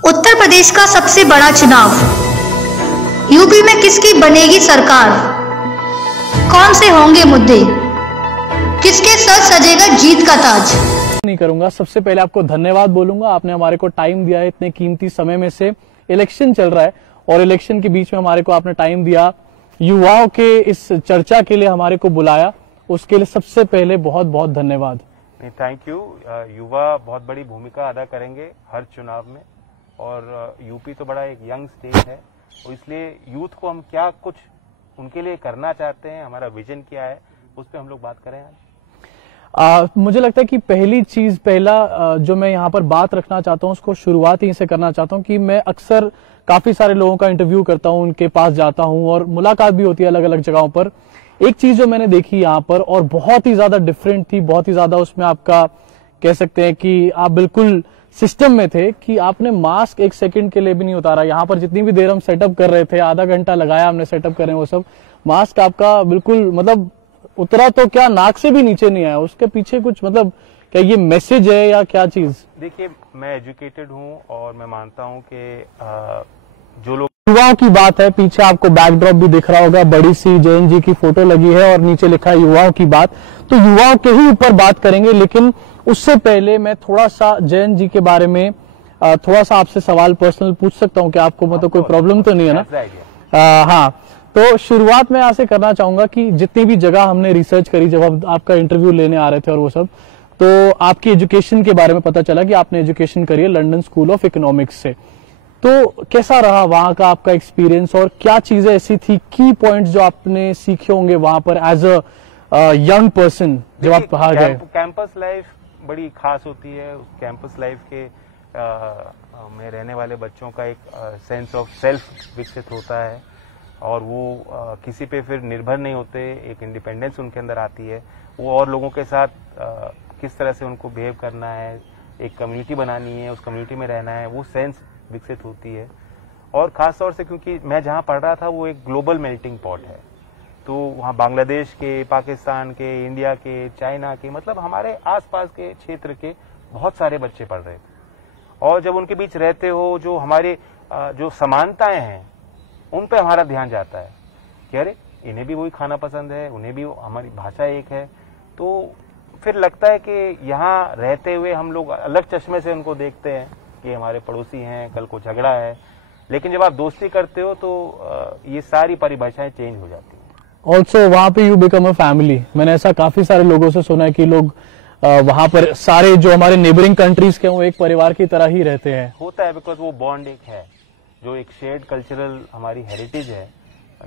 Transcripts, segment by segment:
उत्तर प्रदेश का सबसे बड़ा चुनाव, यूपी में किसकी बनेगी सरकार, कौन से होंगे मुद्दे, किसके सर सजेगा जीत का ताज। नहीं करूंगा। सबसे पहले आपको धन्यवाद बोलूंगा, आपने हमारे को टाइम दिया है इतने कीमती समय में से। इलेक्शन चल रहा है और इलेक्शन के बीच में हमारे को आपने टाइम दिया, युवाओं के इस चर्चा के लिए हमारे को बुलाया, उसके लिए सबसे पहले बहुत बहुत धन्यवाद। Thank you. युवा बहुत बड़ी भूमिका अदा करेंगे हर चुनाव में, और यूपी तो बड़ा एक यंग स्टेट है, और इसलिए यूथ को हम क्या कुछ उनके लिए करना चाहते हैं, हमारा विजन क्या है, उस पर हम लोग बात करें आज। मुझे लगता है कि पहला जो मैं यहाँ पर बात रखना चाहता हूँ, उसको शुरुआत ही से करना चाहता हूँ कि मैं अक्सर काफी सारे लोगों का इंटरव्यू करता हूँ, उनके पास जाता हूँ और मुलाकात भी होती है अलग अलग जगहों पर। एक चीज जो मैंने देखी यहाँ पर और बहुत ही ज्यादा डिफरेंट थी, बहुत ही ज्यादा उसमें आपका कह सकते हैं कि आप बिल्कुल सिस्टम में थे कि आपने मास्क एक सेकंड के लिए भी नहीं उतारा। यहाँ पर जितनी भी देर हम सेटअप कर रहे थे, आधा घंटा लगाया हमने सेटअप करने, वो सब मास्क आपका बिल्कुल मतलब उतरा तो क्या, नाक से भी नीचे नहीं आया। उसके पीछे कुछ मतलब क्या ये मैसेज है या क्या चीज? देखिए, मैं एजुकेटेड हूँ और मैं मानता हूँ कि जो लोग युवाओं की बात है, पीछे आपको बैकड्रॉप भी दिख रहा होगा, बड़ी सी जैन जी की फोटो लगी है और नीचे लिखा है युवाओं की बात। तो युवाओं के ही ऊपर बात करेंगे, लेकिन उससे पहले मैं थोड़ा सा जैन जी के बारे में थोड़ा सा आपसे सवाल पर्सनल पूछ सकता हूं? कि आपको मतलब कोई प्रॉब्लम तो नहीं है ना? हाँ, तो शुरुआत में आपसे करना चाहूंगा कि जितनी भी जगह हमने रिसर्च करी जब आपका इंटरव्यू लेने आ रहे थे और वो सब, तो आपकी एजुकेशन के बारे में पता चला कि आपने एजुकेशन करी है लंदन स्कूल ऑफ इकोनॉमिक्स से। तो कैसा रहा वहां का आपका एक्सपीरियंस और क्या चीजें ऐसी थी, की पॉइंट्स जो आपने सीखे होंगे वहां पर एज अ यंग पर्सन जब आप बाहर गए? कैंपस लाइफ बड़ी खास होती है। उस कैंपस लाइफ के में रहने वाले बच्चों का एक सेंस ऑफ सेल्फ विकसित होता है और वो किसी पे फिर निर्भर नहीं होते, एक इंडिपेंडेंस उनके अंदर आती है। वो और लोगों के साथ किस तरह से उनको बिहेव करना है, एक कम्युनिटी बनानी है, उस कम्युनिटी में रहना है, वो सेंस विकसित होती है। और खास तौर से क्योंकि मैं जहां पढ़ रहा था वो एक ग्लोबल मेल्टिंग पॉट है, तो वहाँ बांग्लादेश के, पाकिस्तान के, इंडिया के, चाइना के, मतलब हमारे आसपास के क्षेत्र के बहुत सारे बच्चे पढ़ रहे थे। और जब उनके बीच रहते हो, जो हमारे जो समानताएं हैं उन पे हमारा ध्यान जाता है कि अरे इन्हें भी वही खाना पसंद है, उन्हें भी हमारी भाषा एक है। तो फिर लगता है कि यहाँ रहते हुए हम लोग अलग चश्मे से उनको देखते हैं कि हमारे पड़ोसी हैं, कल को झगड़ा है, लेकिन जब आप दोस्ती करते हो तो ये सारी परिभाषाएं चेंज हो जाती हैं। ऑल्सो वहां पे यू बिकम अ फैमिली। मैंने ऐसा काफी सारे लोगों से सुना है कि लोग वहां पर सारे जो हमारे नेबरिंग कंट्रीज के वो एक परिवार की तरह ही रहते हैं। होता है, बिकॉज वो बॉन्ड एक है, जो एक शेयर्ड कल्चरल हमारी हेरिटेज है,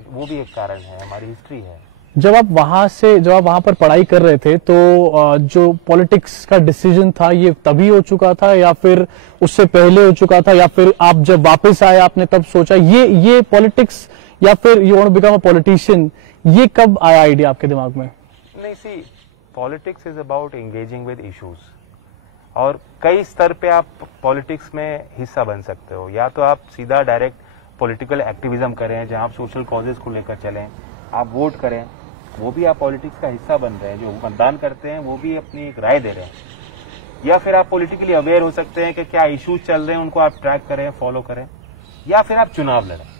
वो भी एक कारण है, हमारी हिस्ट्री है। जब आप वहां पर पढ़ाई कर रहे थे तो जो पॉलिटिक्स का डिसीजन था ये तभी हो चुका था या फिर उससे पहले हो चुका था, या फिर आप जब वापस आए आपने तब सोचा ये पॉलिटिक्स, या फिर you want to become a politician, ये कब आया आइडिया आपके दिमाग में? नहीं, see politics is about engaging with issues, और कई स्तर पे आप पॉलिटिक्स में हिस्सा बन सकते हो। या तो आप सीधा डायरेक्ट पॉलिटिकल एक्टिविज्म करें, जहां आप सोशल कॉजेज को लेकर चलें, आप वोट करें, वो भी आप पॉलिटिक्स का हिस्सा बन रहे हैं। जो मतदान करते हैं वो भी अपनी एक राय दे रहे हैं। या फिर आप पॉलिटिकली अवेयर हो सकते हैं कि क्या इश्यूज चल रहे हैं, उनको आप ट्रैक करें, फॉलो करें, या फिर आप चुनाव लड़ें।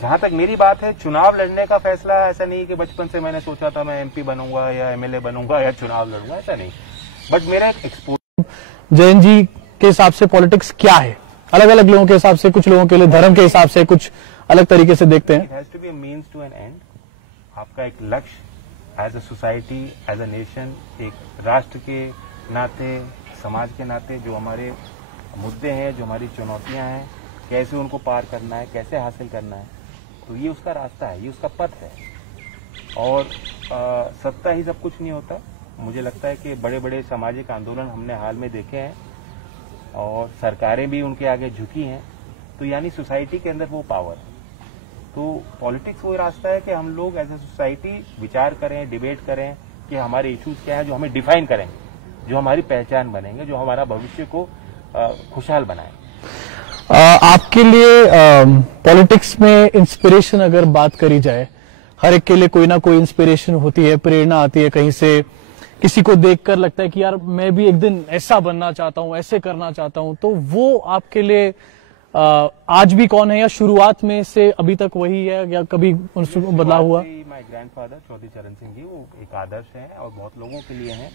जहां तक मेरी बात है, चुनाव लड़ने का फैसला ऐसा नहीं कि बचपन से मैंने सोचा था मैं एमपी बनूंगा या एमएलए बनूंगा या चुनाव लड़ूंगा, ऐसा नहीं। बट मेरा एक एक्सपोजर। जैन जी के हिसाब से पॉलिटिक्स क्या है? अलग अलग लोगों के हिसाब से, कुछ लोगों के लिए धर्म के हिसाब से कुछ अलग तरीके से देखते हैं। It has to be a means to an end. आपका एक लक्ष्य as a society, as a nation, एक राष्ट्र के नाते, समाज के नाते जो हमारे मुद्दे हैं, जो हमारी चुनौतियां हैं, कैसे उनको पार करना है, कैसे हासिल करना है, तो ये उसका रास्ता है, ये उसका पथ है। और सत्ता ही सब कुछ नहीं होता। मुझे लगता है कि बड़े बड़े सामाजिक आंदोलन हमने हाल में देखे हैं और सरकारें भी उनके आगे झुकी हैं, तो यानी सोसाइटी के अंदर वो पावर है। तो पॉलिटिक्स वो रास्ता है कि हम लोग एज ए सोसाइटी विचार करें, डिबेट करें कि हमारे इश्यूज क्या है, जो हमें डिफाइन करेंगे, जो हमारी पहचान बनेंगे, जो हमारा भविष्य को खुशहाल बनाए। आपके लिए पॉलिटिक्स में इंस्पिरेशन अगर बात करी जाए, हर एक के लिए कोई ना कोई इंस्पिरेशन होती है, प्रेरणा आती है कहीं से, किसी को देखकर लगता है कि यार मैं भी एक दिन ऐसा बनना चाहता हूं, ऐसे करना चाहता हूं, तो वो आपके लिए आज भी कौन है, या शुरुआत में से अभी तक वही है, या कभी उसमें बदलाव हुआ? माय ग्रैंडफादर चौधरी चरण सिंह जी वो एक आदर्श हैं और बहुत लोगों के लिए हैं,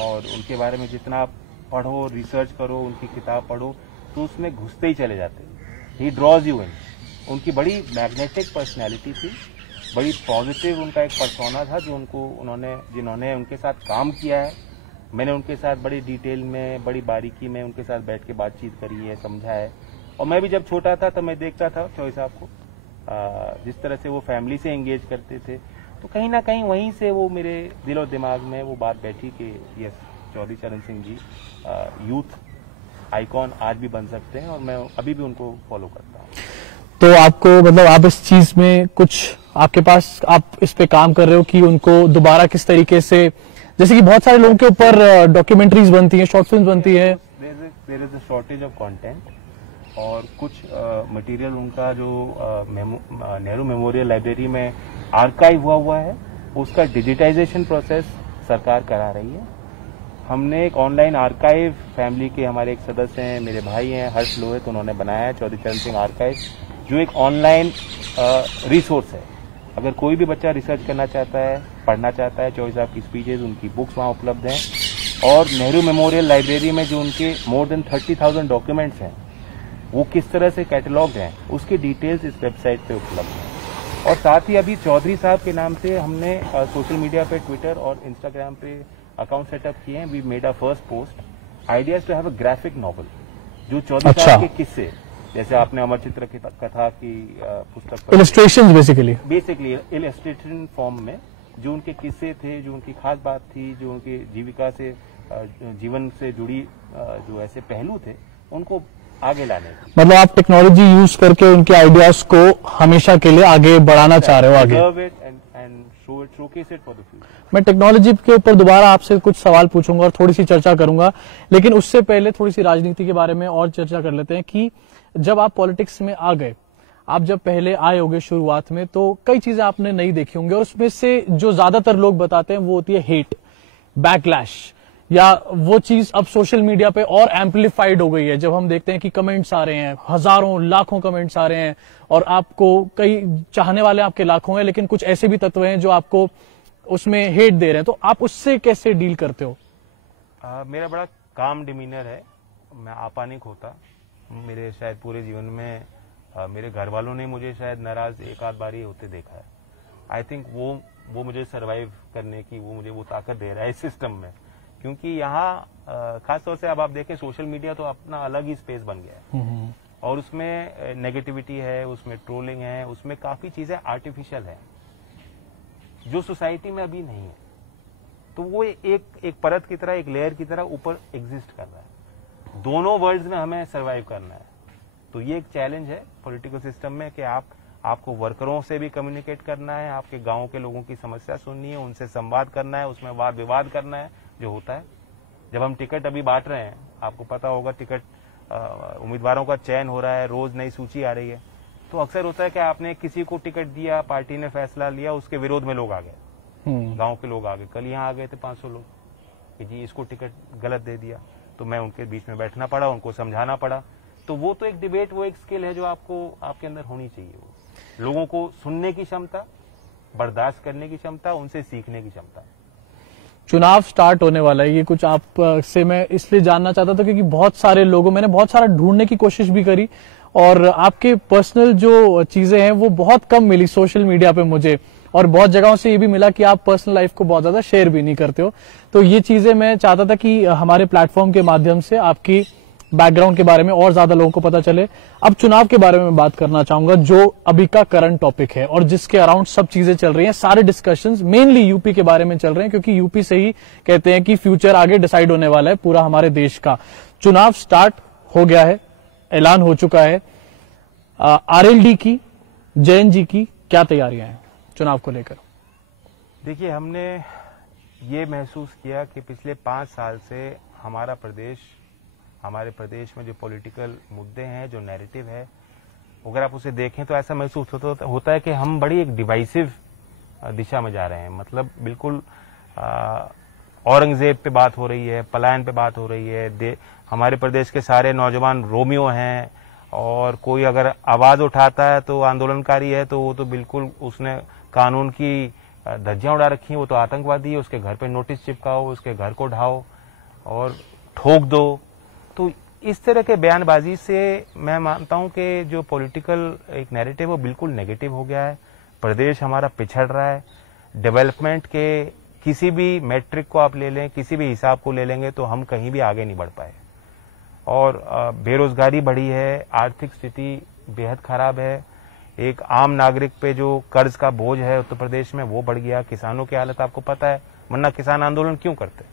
और उनके बारे में जितना आप पढ़ो, रिसर्च करो, उनकी किताब पढ़ो, तो उसमें घुसते ही चले जाते हैं। ही ड्रॉज यू इन। उनकी बड़ी मैग्नेटिक पर्सनैलिटी थी, बड़ी पॉजिटिव उनका एक पर्सोना था जो जिन्होंने उनके साथ काम किया है। मैंने उनके साथ बड़ी डिटेल में, बड़ी बारीकी में उनके साथ बैठ के बातचीत करी है, समझा है। और मैं भी जब छोटा था तब मैं देखता था चौधरी साहब को, जिस तरह से वो फैमिली से एंगेज करते थे, तो कहीं ना कहीं वहीं से वो मेरे दिल और दिमाग में वो बात बैठी कि यस, चौधरी चरण सिंह जी यूथ आइकॉन आज भी बन सकते हैं, और मैं अभी भी उनको फॉलो करता हूँ। तो आपको मतलब आप इस चीज में कुछ आपके पास, आप इस पे काम कर रहे हो कि उनको दोबारा किस तरीके से, जैसे कि बहुत सारे लोगों के ऊपर डॉक्यूमेंट्रीज बनती हैं, शॉर्ट फिल्म बनती है, there is a shortage of content, और कुछ मटेरियल उनका जो नेहरू मेमोरियल लाइब्रेरी में आर्काइव हुआ है, उसका डिजिटाइजेशन प्रोसेस सरकार करा रही है। हमने एक ऑनलाइन आर्काइव, फैमिली के हमारे एक सदस्य हैं, मेरे भाई हैं हर्ष लोहित, उन्होंने बनाया है चौधरी चरण सिंह आर्काइव, जो एक ऑनलाइन रिसोर्स है। अगर कोई भी बच्चा रिसर्च करना चाहता है, पढ़ना चाहता है, चौधरी साहब की स्पीचेज, उनकी बुक्स वहाँ उपलब्ध हैं। और नेहरू मेमोरियल लाइब्रेरी में जो उनके मोर देन 30,000 डॉक्यूमेंट्स हैं, वो किस तरह से कैटलॉग हैं, उसकी डिटेल्स इस वेबसाइट पे उपलब्ध हैं। और साथ ही अभी चौधरी साहब के नाम से हमने सोशल मीडिया पे, ट्विटर और इंस्टाग्राम पे अकाउंट सेटअप किए हैं। We made a first post ideas to have a graphic novel, जो चौधरी साहब के किस्से, जैसे आपने अमर चित्र की कथा की पुस्तक, इलस्ट्रेशंस बेसिकली इलस्ट्रेशन फॉर्म में जो उनके किस्से थे, जो उनकी खास बात थी, जो उनके जीविका से, जीवन से जुड़ी जो ऐसे पहलू थे, उनको आगे लाने। मतलब आप टेक्नोलॉजी यूज करके उनके आइडियाज को हमेशा के लिए आगे बढ़ाना चाह रहे हो आगे। मैं टेक्नोलॉजी के ऊपर दोबारा आपसे कुछ सवाल पूछूंगा और थोड़ी सी चर्चा करूंगा, लेकिन उससे पहले थोड़ी सी राजनीति के बारे में और चर्चा कर लेते हैं कि जब आप पॉलिटिक्स में आ गए, आप जब पहले आए होंगे शुरुआत में, तो कई चीजें आपने नहीं देखी होंगी, और उसमें से जो ज्यादातर लोग बताते हैं वो होती है हेट, बैकलैश, या वो चीज अब सोशल मीडिया पे और एम्पलीफाइड हो गई है। जब हम देखते हैं कि कमेंट्स आ रहे हैं, हजारों लाखों कमेंट्स आ रहे हैं, और आपको कई चाहने वाले आपके लाखों हैं, लेकिन कुछ ऐसे भी तत्व हैं जो आपको उसमें हेट दे रहे हैं, तो आप उससे कैसे डील करते हो? मेरा बड़ा काम डिमीनर है, मैं आपानिक होता। मेरे शायद पूरे जीवन में मेरे घर वालों ने मुझे शायद नाराज एक आध बार ही होते देखा है। आई थिंक वो मुझे सरवाइव करने की मुझे वो ताकत दे रहा है इस सिस्टम में, क्योंकि यहाँ खासतौर से अब आप देखें सोशल मीडिया तो अपना अलग ही स्पेस बन गया है, और उसमें नेगेटिविटी है, उसमें ट्रोलिंग है, उसमें काफी चीजें आर्टिफिशियल है जो सोसाइटी में अभी नहीं है। तो वो एक परत की तरह, एक लेयर की तरह ऊपर एग्जिस्ट कर रहा है। दोनों वर्ल्ड्स में हमें सरवाइव करना है। तो ये एक चैलेंज है पॉलिटिकल सिस्टम में कि आपको वर्करों से भी कम्युनिकेट करना है, आपके गांव के लोगों की समस्या सुननी है, उनसे संवाद करना है, उसमें वाद विवाद करना है जो होता है। जब हम टिकट अभी बांट रहे हैं, आपको पता होगा टिकट उम्मीदवारों का चयन हो रहा है, रोज नई सूची आ रही है, तो अक्सर होता है कि आपने किसी को टिकट दिया, पार्टी ने फैसला लिया, उसके विरोध में लोग आ गए, गांव के लोग आ गए। कल यहाँ आ गए थे 500 लोग कि जी इसको टिकट गलत दे दिया, तो मैं उनके बीच में बैठना पड़ा, उनको समझाना पड़ा। तो वो तो एक डिबेट, वो एक स्किल है जो आपके अंदर होनी चाहिए। वो लोगों को सुनने की क्षमता, बर्दाश्त करने की क्षमता, उनसे सीखने की क्षमता। चुनाव स्टार्ट होने वाला है, ये कुछ आप से मैं इसलिए जानना चाहता था क्योंकि बहुत सारे लोगों, मैंने बहुत सारा ढूंढने की कोशिश भी करी, और आपके पर्सनल जो चीजें हैं वो बहुत कम मिली सोशल मीडिया पे मुझे, और बहुत जगहों से ये भी मिला कि आप पर्सनल लाइफ को बहुत ज्यादा शेयर भी नहीं करते हो। तो ये चीजें मैं चाहता था कि हमारे प्लेटफॉर्म के माध्यम से आपकी बैकग्राउंड के बारे में और ज्यादा लोगों को पता चले। अब चुनाव के बारे में बात करना चाहूंगा, जो अभी का करंट टॉपिक है और जिसके अराउंड सब चीजें चल रही हैं। सारे डिस्कशंस मेनली यूपी के बारे में चल रहे हैं, क्योंकि यूपी से ही कहते हैं कि फ्यूचर आगे डिसाइड होने वाला है पूरा हमारे देश का। चुनाव स्टार्ट हो गया है, ऐलान हो चुका है। आरएलडी की, जैन जी की क्या तैयारियां हैं चुनाव को लेकर? देखिए, हमने ये महसूस किया कि पिछले 5 साल से हमारे प्रदेश में जो पॉलिटिकल मुद्दे हैं, जो नैरेटिव है, अगर आप उसे देखें तो ऐसा महसूस होता है कि हम बड़ी एक डिवाइसिव दिशा में जा रहे हैं। मतलब बिल्कुल औरंगजेब पे बात हो रही है, पलायन पे बात हो रही है, हमारे प्रदेश के सारे नौजवान रोमियो हैं, और कोई अगर आवाज उठाता है तो आंदोलनकारी है, तो वो तो बिल्कुल उसने कानून की धज्जियां उड़ा रखी हैं, वो तो आतंकवादी है, उसके घर पे नोटिस चिपकाओ, उसके घर को ढाओ और ठोक दो। तो इस तरह के बयानबाजी से मैं मानता हूं कि जो पॉलिटिकल एक नैरेटिव वो बिल्कुल नेगेटिव हो गया है। प्रदेश हमारा पिछड़ रहा है। डेवलपमेंट के किसी भी मैट्रिक को आप ले लें, किसी भी हिसाब को ले लेंगे तो हम कहीं भी आगे नहीं बढ़ पाए, और बेरोजगारी बढ़ी है, आर्थिक स्थिति बेहद खराब है, एक आम नागरिक पे जो कर्ज का बोझ है उत्तर प्रदेश में वो बढ़ गया। किसानों की हालत आपको पता है, वरना किसान आंदोलन क्यों करते?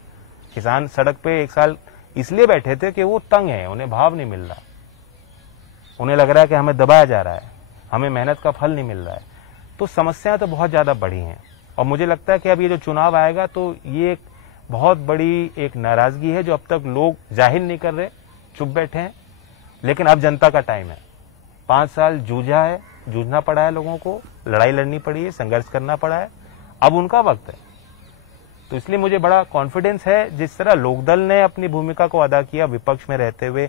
किसान सड़क पे एक साल इसलिए बैठे थे कि वो तंग है, उन्हें भाव नहीं मिल रहा, उन्हें लग रहा है कि हमें दबाया जा रहा है, हमें मेहनत का फल नहीं मिल रहा है। तो समस्याएं तो बहुत ज्यादा बढ़ी हैं, और मुझे लगता है कि अब ये जो चुनाव आएगा तो ये एक बहुत बड़ी एक नाराजगी है जो अब तक लोग जाहिर नहीं कर रहे, चुप बैठे हैं। लेकिन अब जनता का टाइम है। 5 साल जूझना पड़ा है, लोगों को लड़ाई लड़नी पड़ी है, संघर्ष करना पड़ा है, अब उनका वक्त है। तो इसलिए मुझे बड़ा कॉन्फिडेंस है, जिस तरह लोकदल ने अपनी भूमिका को अदा किया, विपक्ष में रहते हुए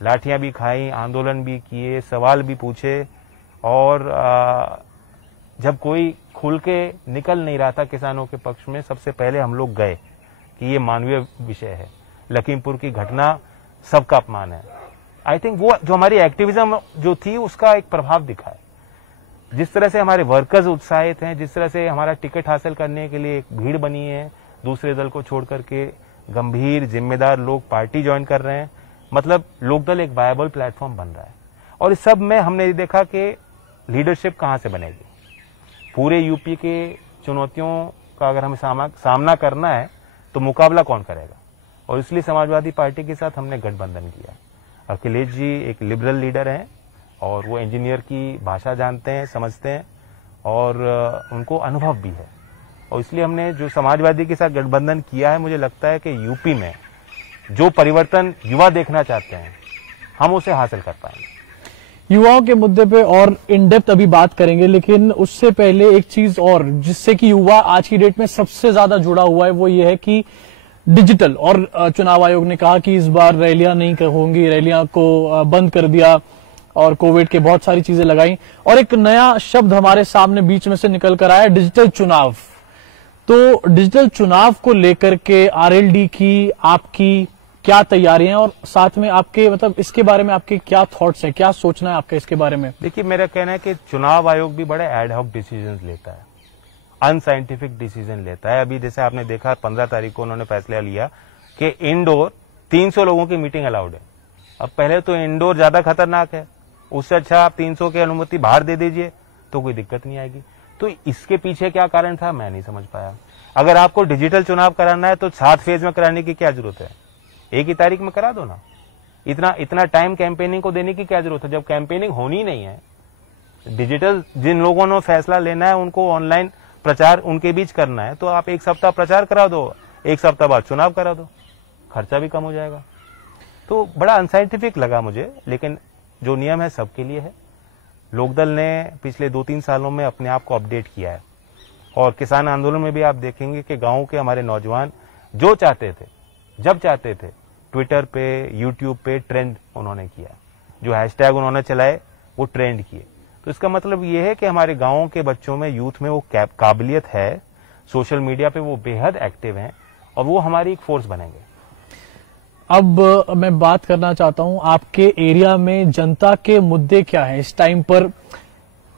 लाठियां भी खाई, आंदोलन भी किए, सवाल भी पूछे, और जब कोई खुल के निकल नहीं रहा था किसानों के पक्ष में, सबसे पहले हम लोग गए कि ये मानवीय विषय है, लखीमपुर की घटना सबका अपमान है। आई थिंक वो जो हमारी एक्टिविज्म जो थी उसका एक प्रभाव दिखा है। जिस तरह से हमारे वर्कर्स उत्साहित हैं, जिस तरह से हमारा टिकट हासिल करने के लिए एक भीड़ बनी है, दूसरे दल को छोड़ करके गंभीर जिम्मेदार लोग पार्टी ज्वाइन कर रहे हैं, मतलब लोकदल एक वायबल प्लेटफॉर्म बन रहा है। और इस सब में हमने देखा कि लीडरशिप कहां से बनेगी। पूरे यूपी के चुनौतियों का अगर हमें सामना करना है तो मुकाबला कौन करेगा, और इसलिए समाजवादी पार्टी के साथ हमने गठबंधन किया। अखिलेश जी एक लिबरल लीडर हैं, और वो इंजीनियर की भाषा जानते हैं, समझते हैं, और उनको अनुभव भी है, और इसलिए हमने जो समाजवादी के साथ गठबंधन किया है, मुझे लगता है कि यूपी में जो परिवर्तन युवा देखना चाहते हैं हम उसे हासिल कर पाएंगे। युवाओं के मुद्दे पे और इन डेप्थ अभी बात करेंगे, लेकिन उससे पहले एक चीज और जिससे कि युवा आज की डेट में सबसे ज्यादा जुड़ा हुआ है, वो ये है कि डिजिटल, और चुनाव आयोग ने कहा कि इस बार रैलियां नहीं होंगी, रैलियां को बंद कर दिया, और कोविड के बहुत सारी चीजें लगाई, और एक नया शब्द हमारे सामने बीच में से निकल कर आया, डिजिटल चुनाव। तो डिजिटल चुनाव को लेकर के आरएलडी की आपकी क्या तैयारियां, और साथ में आपके मतलब इसके बारे में आपके क्या थॉट्स हैं, क्या सोचना है आपका इसके बारे में? देखिए, मेरा कहना है कि चुनाव आयोग भी बड़े एड हॉक डिसीजन लेता है, अनसाइंटिफिक डिसीजन लेता है। अभी जैसे आपने देखा 15 तारीख को उन्होंने फैसला लिया कि इंडोर 300 लोगों की मीटिंग अलाउड है। अब पहले तो इंडोर ज्यादा खतरनाक है, उससे अच्छा आप 300 की अनुमति बाहर दे दीजिए तो कोई दिक्कत नहीं आएगी। तो इसके पीछे क्या कारण था, मैं नहीं समझ पाया। अगर आपको डिजिटल चुनाव कराना है तो 7 फेज में कराने की क्या जरूरत है, एक ही तारीख में करा दो ना। इतना टाइम कैंपेनिंग को देने की क्या जरूरत है, जब कैंपेनिंग होनी नहीं है। डिजिटल जिन लोगों ने फैसला लेना है उनको ऑनलाइन प्रचार उनके बीच करना है, तो आप 1 सप्ताह प्रचार करा दो, 1 सप्ताह बाद चुनाव करा दो, खर्चा भी कम हो जाएगा। तो बड़ा अनसाइंटिफिक लगा मुझे, लेकिन जो नियम है सबके लिए है। लोकदल ने पिछले 2-3 सालों में अपने आप को अपडेट किया है, और किसान आंदोलन में भी आप देखेंगे कि गांव के हमारे नौजवान जो चाहते थे, जब चाहते थे, ट्विटर पे, यूट्यूब पे ट्रेंड उन्होंने किया, जो हैशटैग उन्होंने चलाए वो ट्रेंड किए। तो इसका मतलब ये है कि हमारे गांवों के बच्चों में, यूथ में वो काबिलियत है, सोशल मीडिया पे वो बेहद एक्टिव हैं, और वो हमारी एक फोर्स बनेंगे। अब मैं बात करना चाहता हूं, आपके एरिया में जनता के मुद्दे क्या है इस टाइम पर,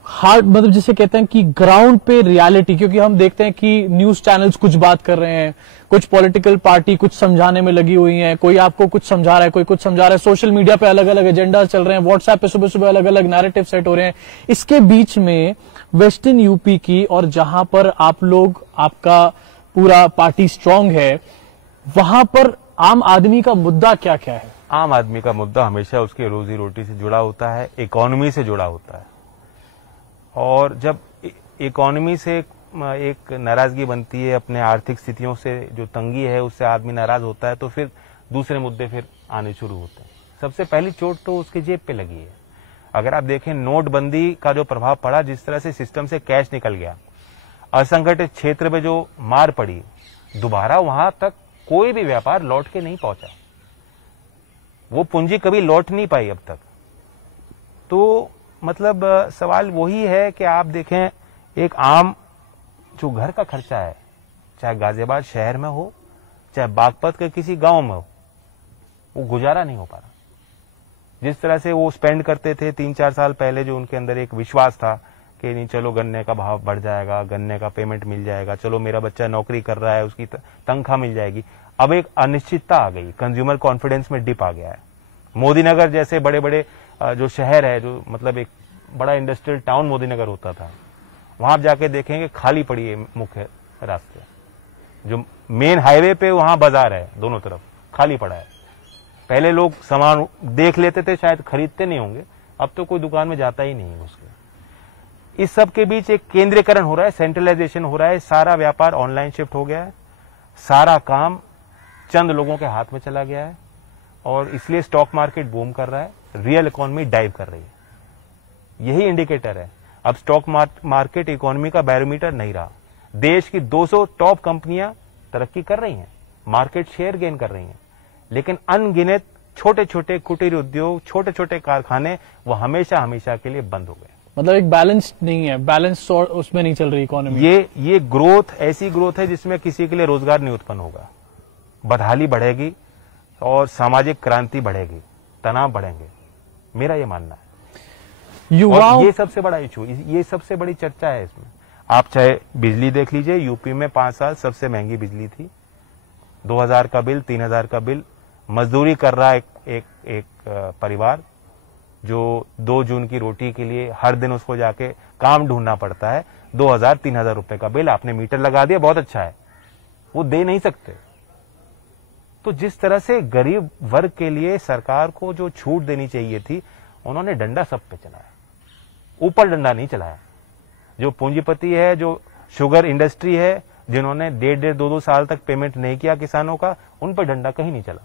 हार्ड मतलब जिसे कहते हैं कि ग्राउंड पे रियलिटी, क्योंकि हम देखते हैं कि न्यूज चैनल्स कुछ बात कर रहे हैं, कुछ पॉलिटिकल पार्टी कुछ समझाने में लगी हुई है, कोई आपको कुछ समझा रहा है, कोई कुछ समझा रहा है, सोशल मीडिया पे अलग अलग एजेंडा चल रहे हैं, व्हाट्सएप पे सुबह सुबह अलग अलग नैरेटिव सेट हो रहे हैं। इसके बीच में वेस्टर्न यूपी की, और जहां पर आप लोग, आपका पूरा पार्टी स्ट्रांग है, वहां पर आम आदमी का मुद्दा क्या क्या है? आम आदमी का मुद्दा हमेशा उसकी रोजी रोटी से जुड़ा होता है, इकोनॉमी से जुड़ा होता है, और जब इकोनॉमी से एक नाराजगी बनती है, अपने आर्थिक स्थितियों से जो तंगी है उससे आदमी नाराज होता है, तो फिर दूसरे मुद्दे फिर आने शुरू होते हैं। सबसे पहली चोट तो उसके जेब पे लगी है। अगर आप देखें नोटबंदी का जो प्रभाव पड़ा, जिस तरह से सिस्टम से कैश निकल गया, असंगठित क्षेत्र में जो मार पड़ी, दोबारा वहां तक कोई भी व्यापार लौट के नहीं पहुंचा, वो पूंजी कभी लौट नहीं पाई अब तक। तो मतलब सवाल वही है कि आप देखें, एक आम जो घर का खर्चा है, चाहे गाजियाबाद शहर में हो चाहे बागपत के किसी गांव में हो, वो गुजारा नहीं हो पा रहा। जिस तरह से वो स्पेंड करते थे 3-4 साल पहले, जो उनके अंदर एक विश्वास था कि नहीं चलो गन्ने का भाव बढ़ जाएगा, गन्ने का पेमेंट मिल जाएगा, चलो मेरा बच्चा नौकरी कर रहा है उसकी तनख्वाह मिल जाएगी, अब एक अनिश्चितता आ गई, कंज्यूमर कॉन्फिडेंस में डिप आ गया है। मोदीनगर जैसे बड़े बड़े जो शहर है, जो मतलब एक बड़ा इंडस्ट्रियल टाउन मोदीनगर होता था, वहां आप जाके देखेंगे खाली पड़ी है मुख्य रास्ते, जो मेन हाईवे पे वहां बाजार है दोनों तरफ खाली पड़ा है। पहले लोग सामान देख लेते थे, शायद खरीदते नहीं होंगे, अब तो कोई दुकान में जाता ही नहीं है उसके। इस सब के बीच एक केंद्रीकरण हो रहा है, सेंट्रलाइजेशन हो रहा है, सारा व्यापार ऑनलाइन शिफ्ट हो गया है, सारा काम चंद लोगों के हाथ में चला गया है, और इसलिए स्टॉक मार्केट बूम कर रहा है, रियल इकोनॉमी डाइव कर रही है। यही इंडिकेटर है। अब स्टॉक मार्केट इकोनॉमी का बैरोमीटर नहीं रहा। देश की 200 टॉप कंपनियां तरक्की कर रही हैं, मार्केट शेयर गेन कर रही हैं, लेकिन अनगिनत छोटे छोटे कुटीर उद्योग, छोटे छोटे कारखाने, वो हमेशा हमेशा के लिए बंद हो गए। मतलब एक बैलेंस नहीं है, बैलेंस उसमें नहीं चल रही इकोनॉमी। ये ग्रोथ ऐसी ग्रोथ है जिसमें किसी के लिए रोजगार नहीं उत्पन्न होगा, बदहाली बढ़ेगी और सामाजिक क्रांति बढ़ेगी, तनाव बढ़ेंगे, मेरा ये मानना है। युवाओं, ये सबसे बड़ा इशू, ये सबसे बड़ी चर्चा है इसमें। आप चाहे बिजली देख लीजिए, यूपी में 5 साल सबसे महंगी बिजली थी, 2000 का बिल, 3000 का बिल। मजदूरी कर रहा है एक परिवार जो 2 जून की रोटी के लिए हर दिन उसको जाके काम ढूंढना पड़ता है, 2000-3000 रुपए का बिल। आपने मीटर लगा दिया, बहुत अच्छा है, वो दे नहीं सकते। तो जिस तरह से गरीब वर्ग के लिए सरकार को जो छूट देनी चाहिए थी, उन्होंने डंडा सब पे चलाया, ऊपर डंडा नहीं चलाया। जो पूंजीपति है, जो शुगर इंडस्ट्री है, जिन्होंने 1.5-2 साल तक पेमेंट नहीं किया किसानों का, उन पर डंडा कहीं नहीं चला।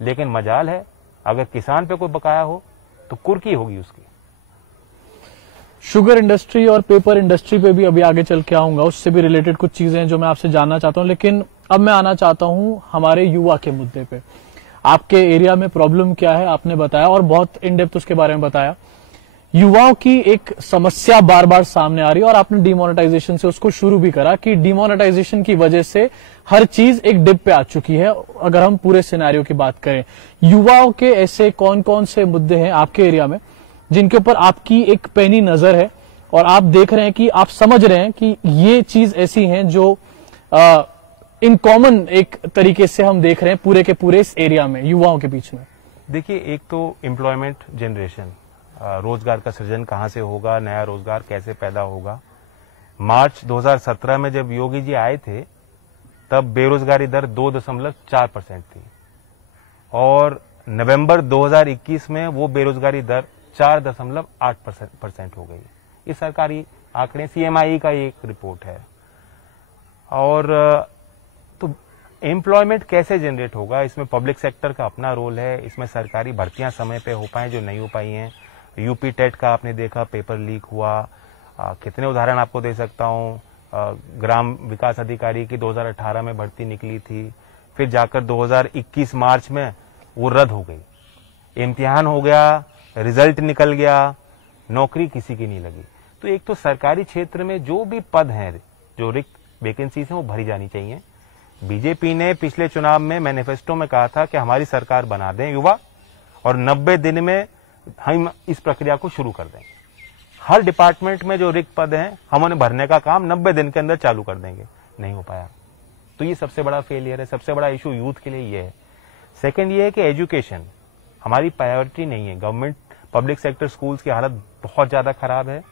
लेकिन मजाल है, अगर किसान पे कोई बकाया हो तो कुर्की होगी उसकी। शुगर इंडस्ट्री और पेपर इंडस्ट्री पे भी अभी आगे चल के आऊंगा, उससे भी रिलेटेड कुछ चीजें जो मैं आपसे जानना चाहता हूं, लेकिन अब मैं आना चाहता हूं हमारे युवा के मुद्दे पे। आपके एरिया में प्रॉब्लम क्या है आपने बताया, और बहुत इन डेप्थ उसके बारे में बताया। युवाओं की एक समस्या बार बार सामने आ रही है, और आपने डिमोनेटाइजेशन से उसको शुरू भी करा कि डिमोनेटाइजेशन की वजह से हर चीज एक डिप पे आ चुकी है। अगर हम पूरे सिनेरियो की बात करें, युवाओं के ऐसे कौन कौन से मुद्दे हैं आपके एरिया में जिनके ऊपर आपकी एक पैनी नजर है, और आप देख रहे हैं कि आप समझ रहे हैं कि ये चीज ऐसी है जो इन कॉमन एक तरीके से हम देख रहे हैं पूरे के पूरे इस एरिया में युवाओं के बीच में? देखिए, एक तो एम्प्लॉयमेंट जनरेशन, रोजगार का सृजन कहां से होगा, नया रोजगार कैसे पैदा होगा। मार्च 2017 में जब योगी जी आए थे, तब बेरोजगारी दर 2.4% थी, और नवंबर 2021 में वो बेरोजगारी दर 4.8% हो गई। ये सरकारी आंकड़े, CMI का एक रिपोर्ट है। और तो एम्प्लॉयमेंट कैसे जनरेट होगा, इसमें पब्लिक सेक्टर का अपना रोल है, इसमें सरकारी भर्तियां समय पे हो पाए जो नहीं हो पाई हैं। यूपी टेट का आपने देखा, पेपर लीक हुआ, कितने उदाहरण आपको दे सकता हूं। ग्राम विकास अधिकारी की 2018 में भर्ती निकली थी, फिर जाकर 2021 मार्च में वो रद्द हो गई। इम्तिहान हो गया, रिजल्ट निकल गया, नौकरी किसी की नहीं लगी। तो एक तो सरकारी क्षेत्र में जो भी पद हैं, जो रिक्त वैकेंसीज हैं, वो भरी जानी चाहिए। बीजेपी ने पिछले चुनाव में मैनिफेस्टो में कहा था कि हमारी सरकार बना दें युवा, और 90 दिन में हम इस प्रक्रिया को शुरू कर देंगे। हर डिपार्टमेंट में जो रिक्त पद हैं, हम उन्हें भरने का काम 90 दिन के अंदर चालू कर देंगे। नहीं हो पाया, तो ये सबसे बड़ा फेलियर है, सबसे बड़ा इशू यूथ के लिए ये है। सेकंड ये है कि एजुकेशन हमारी प्रायोरिटी नहीं है। गवर्नमेंट पब्लिक सेक्टर स्कूल्स की हालत बहुत ज्यादा खराब है,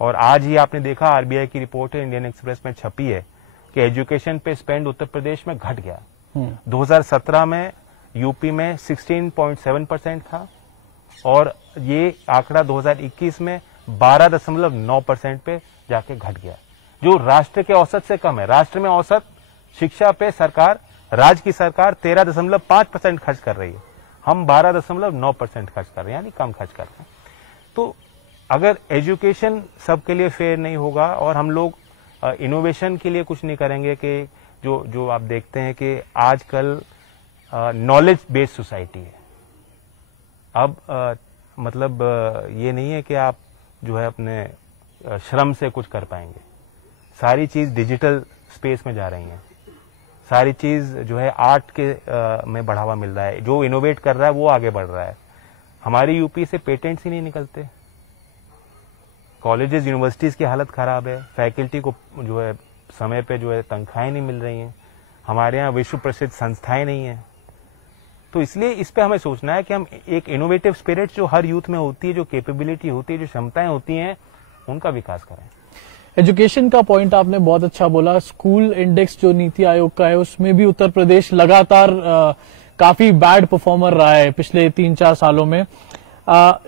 और आज ही आपने देखा, RBI की रिपोर्ट है, इंडियन एक्सप्रेस में छपी है, कि एजुकेशन पे स्पेंड उत्तर प्रदेश में घट गया। 2017 में यूपी में 16.7% था, और ये आंकड़ा 2021 में 12.9% पे जाके घट गया, जो राष्ट्र के औसत से कम है। राष्ट्र में औसत शिक्षा पे सरकार, राज्य की सरकार 13.5% खर्च कर रही है, हम 12.9% खर्च कर रहे हैं, यानी कम खर्च कर रहे हैं। तो अगर एजुकेशन सबके लिए फेयर नहीं होगा, और हम लोग इनोवेशन के लिए कुछ नहीं करेंगे कि जो आप देखते हैं कि आजकल नॉलेज बेस्ड सोसाइटी है। अब मतलब ये नहीं है कि आप जो है अपने श्रम से कुछ कर पाएंगे। सारी चीज डिजिटल स्पेस में जा रही है, सारी चीज जो है आर्ट के में बढ़ावा मिल रहा है, जो इनोवेट कर रहा है वो आगे बढ़ रहा है। हमारी यूपी से पेटेंट्स ही नहीं निकलते, कॉलेजेस यूनिवर्सिटीज की हालत खराब है, फैकल्टी को जो है समय पे जो है तनख्वाहें नहीं मिल रही हैं, हमारे यहाँ विश्व प्रसिद्ध संस्थाएं नहीं है। तो इसलिए इस पे हमें सोचना है कि हम एक इनोवेटिव स्पिरिट जो हर यूथ में होती है, जो कैपेबिलिटी होती है, जो क्षमताएं होती हैं, उनका विकास करें। एजुकेशन का पॉइंट आपने बहुत अच्छा बोला। स्कूल इंडेक्स जो नीति आयोग का है उसमें भी उत्तर प्रदेश लगातार काफी बैड परफॉर्मर रहा है पिछले 3-4 सालों में।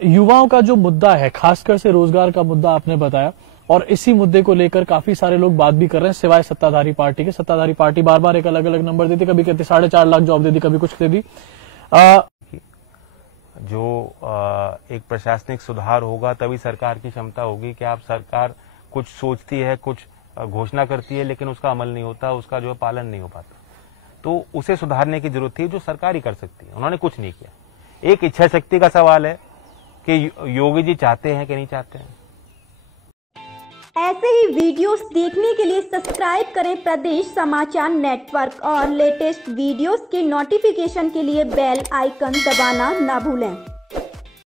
युवाओं का जो मुद्दा है, खासकर से रोजगार का मुद्दा आपने बताया, और इसी मुद्दे को लेकर काफी सारे लोग बात भी कर रहे हैं, सिवाय सत्ताधारी पार्टी के। सत्ताधारी पार्टी बार बार एक अलग अलग नंबर देती, कभी कहते 4.5 लाख जॉब दे दी, कभी कुछ दे दी। जो एक प्रशासनिक सुधार होगा तभी सरकार की क्षमता होगी कि आप सरकार कुछ सोचती है, कुछ घोषणा करती है, लेकिन उसका अमल नहीं होता, उसका जो है पालन नहीं हो पाता। तो उसे सुधारने की जरूरत थी, जो सरकार ही कर सकती है। उन्होंने कुछ नहीं किया। एक इच्छा शक्ति का सवाल है कि योगी जी चाहते हैं कि नहीं चाहते हैं। ऐसे ही वीडियोस देखने के लिए सब्सक्राइब करें प्रदेश समाचार नेटवर्क और लेटेस्ट वीडियोस के नोटिफिकेशन के लिए बेल आइकन दबाना ना भूलें।